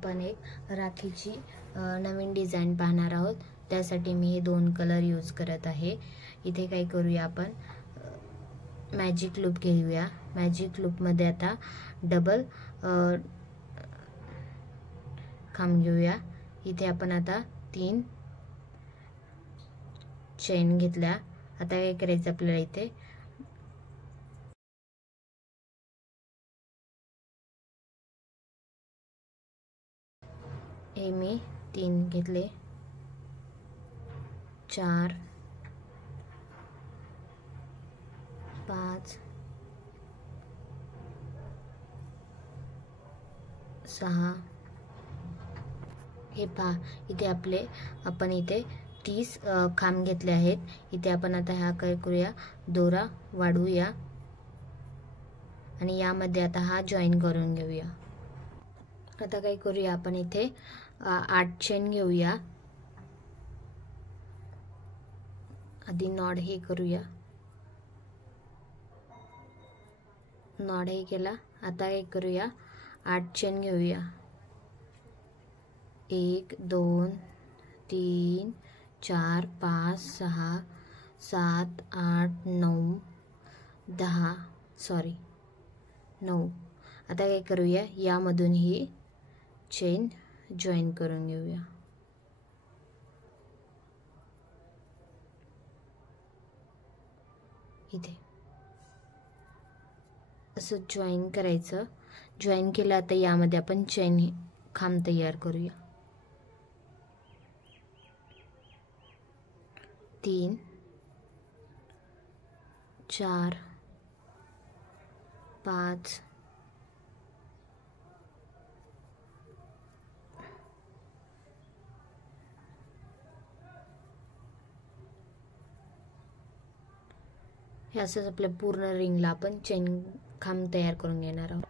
आपण एक राखीची नवीन डिझाइन पाहणार आहोत। त्यासाठी मी हे 2 कलर यूज करत आहे। इथे काय करूया, आपण मॅजिक लूप घेऊया। मॅजिक लूप मध्ये आता डबल खांब घेऊया। इथे आपण आता 3 चेन घेतल्या। आता काय करायचं आपल्याला, इथे हे मी 3 घेतले, 4 5 6 हे पहा, इथे आपण इथे 30 खांब घेतले आहेत। इथे आपण आता हा काय करूया, दोरा वाढवूया आणि यामध्ये आता हा जॉईन करून घेऊया। आता काय करूया, आपण इथे 8 चेन घेऊया। आधी नॉड हे करूया, नॉड हे केला। आता काय करूया, 8 चेन घेऊया। 1 2 3 4 5 6 7 8 9 10 सॉरी 9। आता काय करूया, यामधून ही चेन जॉईन करून घेऊया। इथे असं जॉईन करायचं। जॉईन केलं, आता यामध्ये आपण चेन खांब तयार करूया। 3 4 5 हे असंच आपल्या पूर्ण रिंगला आपण चेन खांब तयार करून घेणार आहोत।